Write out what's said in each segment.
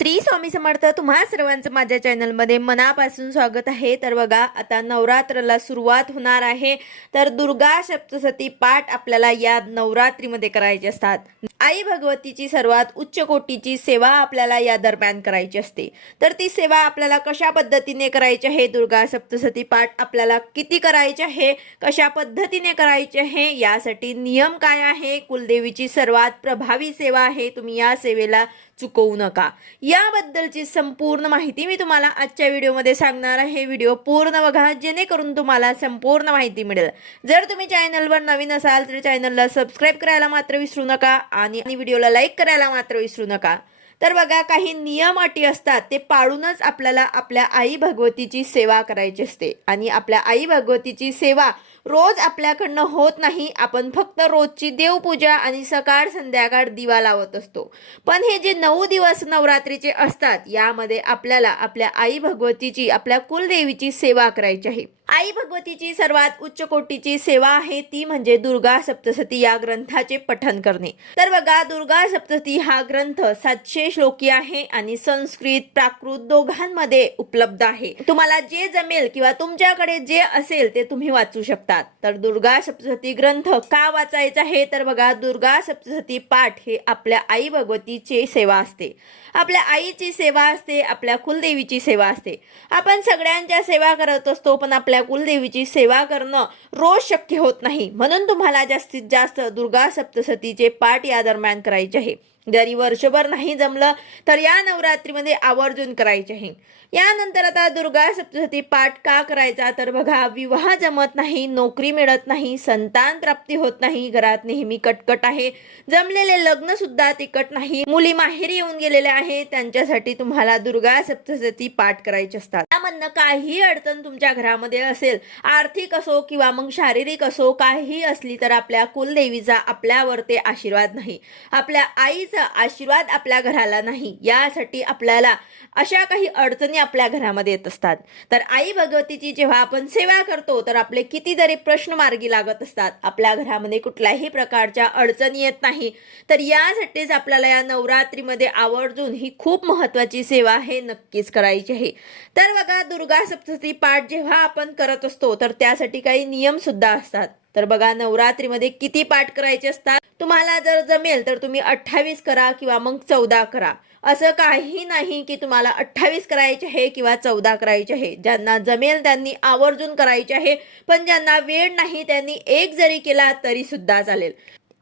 श्री स्वामी समर्थ. तुम्हा सर्वांचं माझ्या चॅनलमध्ये मनापासून स्वागत आहे. तर बघा, आता नवरात्राला सुरुवात होणार आहे. तर दुर्गा सप्तशती पाठ आपल्याला या नवरात्रीमध्ये करायचे असतात. आई भगवतीची सर्वात उच्च कोटीची सेवा आपल्याला या दरम्यान करायची असते. तर ती सेवा आपल्याला कशा पद्धतीने करायची आहे, दुर्गा सप्तशती पाठ आपल्याला किती करायचे आहे, कशा पद्धतीने करायचे आहे, यासाठी नियम काय आहे, कुलदेवीची सर्वात प्रभावी सेवा आहे, तुम्ही या सेवेला चुकवू नका, याबद्दलची संपूर्ण माहिती मी तुम्हाला आजच्या व्हिडिओमध्ये सांगणार आहे. व्हिडिओ पूर्ण बघा जेणेकरून तुम्हाला संपूर्ण माहिती मिळेल. जर तुम्ही चॅनलवर नवीन असाल तर चॅनलला सबस्क्राईब करायला मात्र विसरू नका आणि व्हिडिओला लाईक करायला मात्र विसरू नका. तर बघा, काही नियम अटी असतात, ते पाळूनच आपल्याला आपल्या आई भगवतीची सेवा करायची असते. आणि आपल्या आई भगवतीची सेवा रोज आपल्याकडनं होत नाही. आपण फक्त रोजची देवपूजा आणि सकाळ संध्याकाळ दिवा लावत असतो. पण हे जे 9 दिवस नवरात्रीचे असतात, यामध्ये आपल्याला आपल्या आई भगवतीची, आपल्या कुलदेवीची सेवा करायची आहे. आई भगवतीची सर्वात उच्च कोटीची सेवा आहे ती म्हणजे दुर्गा सप्तशती या ग्रंथाचे पठण करणे. तर बघा, दुर्गा सप्तशती हा ग्रंथ 700 श्लोकी आहे आणि संस्कृत प्राकृत दोघांमध्ये उपलब्ध आहे. तुम्हाला जे जमेल किंवा तुमच्याकडे जे असेल ते तुम्ही वाचू शकतात. तर दुर्गा सप्तशती ग्रंथ का वाचायचा आहे, तर बघा, दुर्गा सप्तशती पाठ हे आपल्या आई भगवतीची सेवा असते, आपल्या आईची सेवा असते, आपल्या कुलदेवीची सेवा असते. आपण सगळ्यांच्या सेवा करत असतो, पण आपल्या कुलदेवीची सेवा करणं रोज शक्य होत नाही. म्हणून तुम्हाला जास्तीत जास्त दुर्गा सप्तशतीचे पाठ या दरम्यान करायचे आहे. जरी वर्षभर नाही जमलं तर या नवरात्रीमध्ये आवर्जून करायचे आहे. यानंतर आता दुर्गा सप्तशती पाठ का करायचा, तर बघा, विवाह जमत नाही, नोकरी मिळत नाही, संतान प्राप्ती होत नाही, घरात नेहमी कटकट आहे, जमलेले लग्न सुद्धा तिकट नाही, मुली माहेरी येऊन गेलेल्या आहे, त्यांच्यासाठी तुम्हाला दुर्गा सप्तशती पाठ करायचे असतात. त्यामधनं काही अडचण तुमच्या घरामध्ये असेल, आर्थिक असो किंवा मग शारीरिक असो, काही असली तर आपल्या कुलदेवीचा आपल्यावर ते आशीर्वाद नाही, आपल्या आईचा आशीर्वाद आपल्या घराला नाही, यासाठी आपल्याला अशा काही अडचणी आपल्या घरामध्ये येत असतात. तर आई भगवतीची जेव्हा आपण सेवा करतो तर आपले कितीतरी प्रश्न मार्गी लागत असतात, आपल्या घरामध्ये कुठल्याही प्रकारच्या अडचणी येत नाही. तर यासाठीच आपल्याला या नवरात्रीमध्ये आवर्जून ही खूप महत्त्वाची सेवा आहे, नक्कीच करायची आहे. तर बघा, दुर्गा सप्तशती पाठ जेव्हा आपण करत असतो तर त्यासाठी काही नियम सुद्धा असतात. तर बघा, नवरात्रीमध्ये किती पाठ करायचे असतात, तुम्हाला जर जमेल तर तुम्ही 28 करा किंवा मग 14 करा. असं काही नाही की तुम्हाला 28 करायचे आहे किंवा 14 करायचे आहे. ज्यांना जमेल त्यांनी आवर्जून करायचे आहे, पण ज्यांना वेळ नाही त्यांनी एक जरी केला तरी सुद्धा चालेल.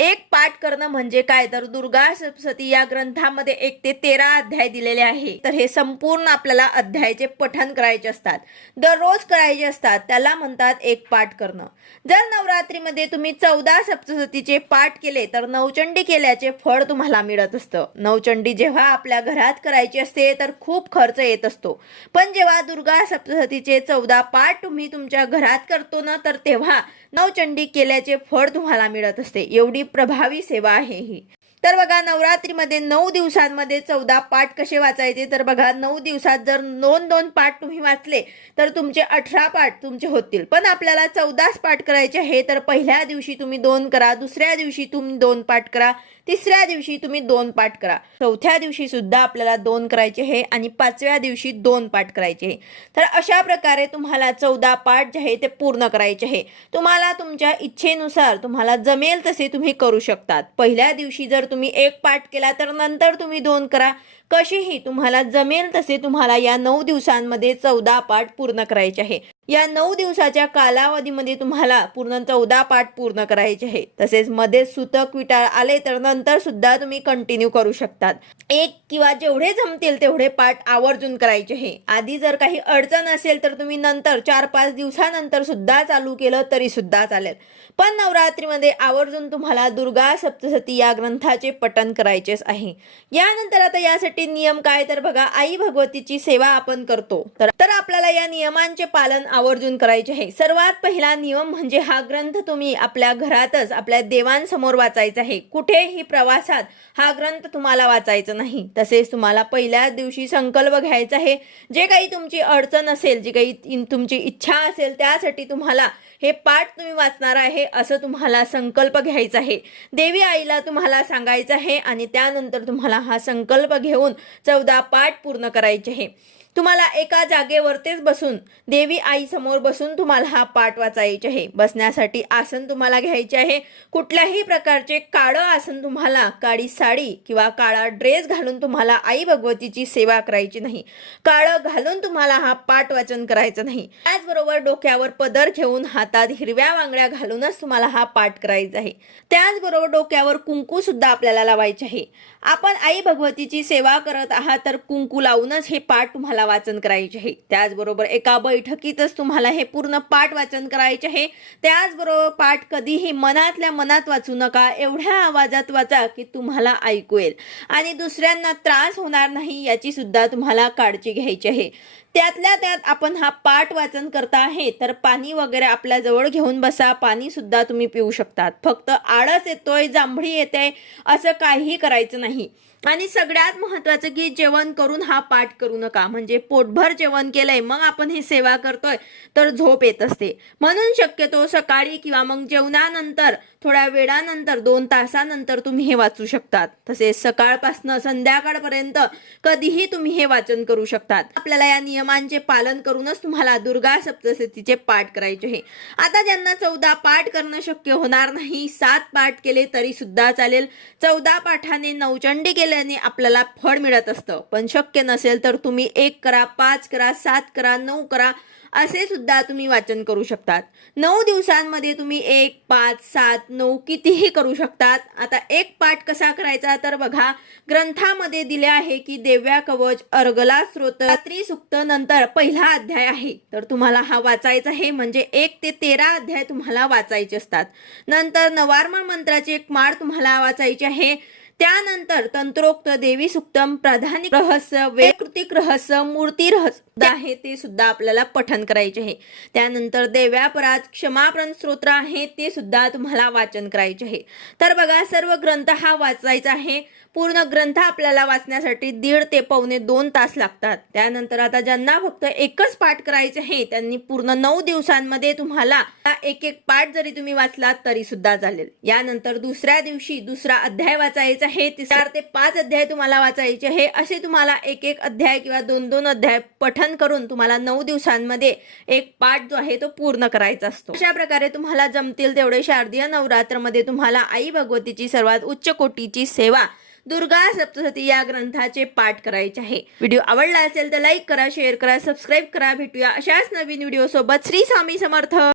एक पाठ करणं म्हणजे काय, तर दुर्गा सप्तशती या ग्रंथामध्ये 1 ते 13 अध्याय दिलेले आहे. तर हे संपूर्ण आपल्याला अध्यायाचे पठण करायचे असतात, दररोज करायचे असतात, त्याला म्हणतात एक पाठ करणं. जर नवरात्रीमध्ये तुम्ही 14 सप्तशतीचे पाठ केले तर नवचंडी केल्याचे फळ तुम्हाला मिळत असतं. नवचंडी जेव्हा आपल्या घरात करायची असते तर खूप खर्च येत असतो, पण जेव्हा दुर्गा सप्तशतीचे 14 पाठ तुम्ही तुमच्या घरात करतो ना, तर तेव्हा नवचंडी केल्याचे फळ तुम्हाला मिळत असते. एवढी प्रभावी सेवा आहे ही. तर बघा, नवरात्रीमध्ये 9 दिवसांमध्ये 14 पाठ कसे वाचायचे, तर बघा, 9 दिवसात जर 2-2 पाठ तुम्ही वाचले तर तुमचे 18 पाठ तुमचे होतील. पण आपल्याला 14 पाठ करायचे आहे. तर पहिल्या दिवशी तुम्ही 2 करा, दुसऱ्या दिवशी तुम्ही 2 पाठ करा, तिसऱ्या दिवशी तुम्ही 2 पाठ करा, चौथ्या दिवशी सुद्धा आपल्याला 2 करायचे आहे आणि 5व्या दिवशी 2 पाठ करायचे आहे. तर अशा प्रकारे तुम्हाला 14 पाठ जे आहे ते पूर्ण करायचे आहे. तुम्हाला तुमच्या इच्छेनुसार तुम्हाला जमेल तसे तुम्ही करू शकतात. पहिल्या दिवशी जर तुम्ही 1 पाठ केला तर नंतर तुम्ही 2 करा. कशीही तुम्हाला जमेल तसे तुम्हाला या 9 दिवसांमध्ये 14 पाठ पूर्ण करायचे आहे. या 9 दिवसाच्या कालावधीमध्ये तुम्हाला पूर्ण 14 पाठ पूर्ण करायचे आहे. तसेच मध्ये सुतक विटाळ आले तर नंतर सुद्धा तुम्ही कंटिन्यू करू शकतात. 1 किंवा जेवढे जमतील तेवढे पाठ आवर्जून करायचे आहे. आधी जर काही अडचण असेल तर तुम्ही नंतर 4-5 दिवसानंतर सुद्धा चालू केलं तरी सुद्धा चालेल. पण नवरात्रीमध्ये आवर्जून तुम्हाला दुर्गा सप्तशती या ग्रंथाचे पठण करायचेच आहे. यानंतर आता यासाठी नियम काय, तर बघा, आई भगवतीची सेवा आपण करतो तर आपल्याला या नियमांचे पालन आवर्जून करायचे आहे. सर्वात पहिला नियम म्हणजे हा ग्रंथ तुम्ही आपल्या घरातच आपल्या देवांसमोर वाचायचा आहे. कुठेही प्रवासात हा ग्रंथ तुम्हाला वाचायचा नाही. तसेच तुम्हाला पहिल्या दिवशी संकल्प घ्यायचा आहे. जे काही तुमची अडचण असेल, जी काही तुमची इच्छा असेल, त्यासाठी तुम्हाला हे पाठ तुम्ही वाचणार आहे असं तुम्हाला संकल्प घ्यायचा आहे. देवी आईला तुम्हाला सांगायचं आहे आणि त्यानंतर तुम्हाला हा संकल्प घेऊन घेऊन 14 पाठ पूर्ण करायचे आहे। तुम्हाला एका जागेवरतीच बसून देवी आई समोर बसून तुम्हाला हा पाठ वाचायचे आहे। बसण्यासाठी आसन तुम्हाला घ्यायचे आहे। कुठल्याही प्रकारचे काळं आसन तुम्हाला, काळी साडी किंवा काळा ड्रेस घालून तुम्हाला आई भगवतीची सेवा करायची नाही। काळं घालून तुम्हाला हा पाठ वाचन करायचं नाही। त्याचबरोबर डोक्यावर पदर घेऊन हातात हिरव्या वांगड्या घालूनच तुम्हाला हा पाठ करायचा आहे। त्याचबरोबर डोक्यावर कुंकू सुद्धा आपल्याला लावायचे आहे। आपण आई भगवतीची सेवा करत आहात तर कुंकू लावूनच हे पाठ तुम्हाला वाचन करायचे आहे। त्याचबरोबर एका बैठकीतच तुम्हाला हे पूर्ण पाठ वाचन करायचे आहे। त्याचबरोबर पाठ कधीही मनातल्या मनात वाचू नका, एवढ्या आवाजात वाचा की तुम्हाला ऐकू येईल आणि दुसऱ्यांना त्रास होणार नाही याची सुद्धा तुम्हाला काळजी घ्यायची आहे। त्यातल्या त्यात आपण हा पाठ वाचन करता आहे तर पाणी वगैरे आपल्या जवळ घेऊन बसा। पाणी सुद्धा तुम्ही पिऊ शकतात। फक्त आळस येतोय, जांभळी येते असं काहीही करायचं नाही। आणि सगळ्यात महत्त्वाचं की जेवण करून हा पाठ करू नका। म्हणजे पोटभर जेवण केलंय मग आपण ही सेवा करतोय तर झोप येत असते, म्हणून शक्यतो सकाळी किंवा मग जेवणानंतर थोड्या वेळानंतर 2 तासानंतर तुम्ही हे वाचू शकतात। तसेच सकाळपासून संध्याकाळपर्यंत कधीही तुम्ही हे वाचन करू शकतात। आपल्याला या नियमांचे पालन करूनच तुम्हाला दुर्गा सप्तशतीचे पाठ करायचे आहे। आता ज्यांना 14 पाठ करणं शक्य होणार नाही, 7 पाठ केले तरी सुद्धा चालेल। 14 पाठाने नवचंडी केल्याने आपल्याला फळ मिळत असतं, पण शक्य नसेल तर तुम्ही 1 करा, 5 करा, 7 करा, 9 करा असे सुद्धा तुम्ही वाचन करू शकतात। 9 दिवसांमध्ये तुम्ही 1, 5, 7, 9 कितीही करू शकतात। आता एक पाठ कसा करायचा तर बघा, ग्रंथामध्ये दिले आहे की देव्या कवच, अर्गला स्तोत्र, रात्री सुक्त नंतर पहिला अध्याय आहे तर तुम्हाला हा वाचायचा आहे। म्हणजे 1 ते 13 अध्याय तुम्हाला वाचायचे असतात। नंतर नवार्मण मंत्राची एक माळ तुम्हाला वाचायची आहे। त्यानंतर तंत्रोक्त, देवी सुक्तम, प्राधानिक रहस्य, वैकृतिक रहस्य, मूर्ती रहस्य आहे ते सुद्धा आपल्याला पठन करायचे आहे। त्यानंतर देव्यापराध, क्षमापण स्तोत्र आहे ते सुद्धा तुम्हाला वाचन करायचे आहे। तर बघा, सर्व ग्रंथ हा वाचायचा आहे। पूर्ण ग्रंथ आपल्याला वाचण्यासाठी 1.5 ते पावणे 2 तास लागतात। त्यानंतर आता ज्यांना फक्त एकच पाठ करायचे आहे त्यांनी पूर्ण 9 दिवसांमध्ये तुम्हाला एक पाठ जरी तुम्ही वाचलात तरी सुद्धा चालेल। यानंतर दुसऱ्या दिवशी दुसरा अध्याय वाचायचा आहे। 4 ते 5 अध्याय तुम्हाला वाचायचे आहे। असे तुम्हाला एक अध्याय किंवा 2 अध्याय पठन करून तुम्हाला 9 दिवसांमध्ये एक पाठ जो आहे तो पूर्ण करायचा असतो। अशा प्रकारे तुम्हाला जमतील तेवढे शारदीय नवरात्रमध्ये तुम्हाला आई भगवतीची सर्वात उच्च कोटीची सेवा दुर्गा सप्तशती या ग्रंथाचे पाठ करायचे आहे। व्हिडिओ आवडला असेल तर लाईक करा, शेअर करा, सबस्क्राईब करा। भेटूया अशाच नवीन व्हिडिओ सोबत। श्री स्वामी समर्थ।